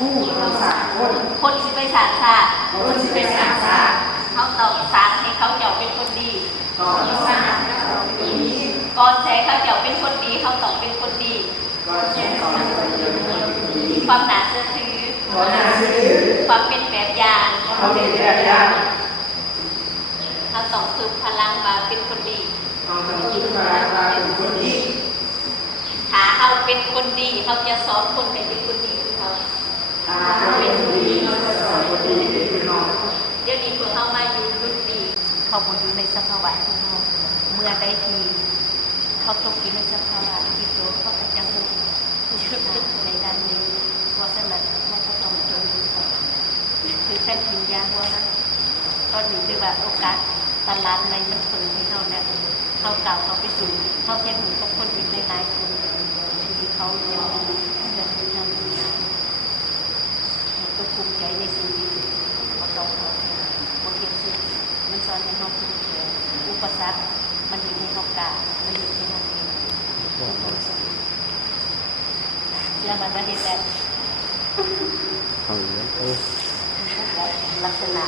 คู่ต้องสามคนคนสิไปสร้างชาติคนสิไปสร้างชาติเขาต้องสร้างให้เขาเจ้าเป็นคนดีก่อนสร้างให้เขาเป็นคนดีก่อนแท้เขาเจ้าเป็นคนดีเขาต้องเป็นคนดีก่อนแท้เขาเป็นคนดีความน่าเชื่อถือความน่าเชื่อถือความเป็นแบบอย่างความเป็นแบบอย่างเขาต้องฝึกพลังมาเป็นคนดีเราต้องฝึกพลังมาเป็นคนดีถ้าเขาเป็นคนดีเขาจะสอนคนให้เป็นคนดีคือเขาถ้าเขาเป็นคนดีเขาจะสอนคนดีให้เป็นน้องเดี๋ยวนี้พวกเขามาอยู่รุ่นดีเขาบ่อยู่ในสภาวะที่เขาเมื่อใดที่เขาตกอยู่ในสภาวะที่โตเขาก็จะหุบในด้านนี้เพราะฉะนั้นเขาก็ต้องจนคือแค่กินยาว่านะตอนนี้คือว่าโอกาสตลาดในมันเปิดให้เขาเนี่ยเขาเก่าเขาไปสู่เขาเทียบหมู่กับคนอีกหลายๆคนที่เขายังมีเงินทำงานก็ภูมิใจในสิ่งที่เขาต้องทำบางทีสิ่งมันสอนให้เขาภูมิใจอุปสรรคมันอยู่ในโอกาสมันอยู่ในโอกาสแล้วมันก็เห็นแบบเอาอย่างนั้นลักษณะ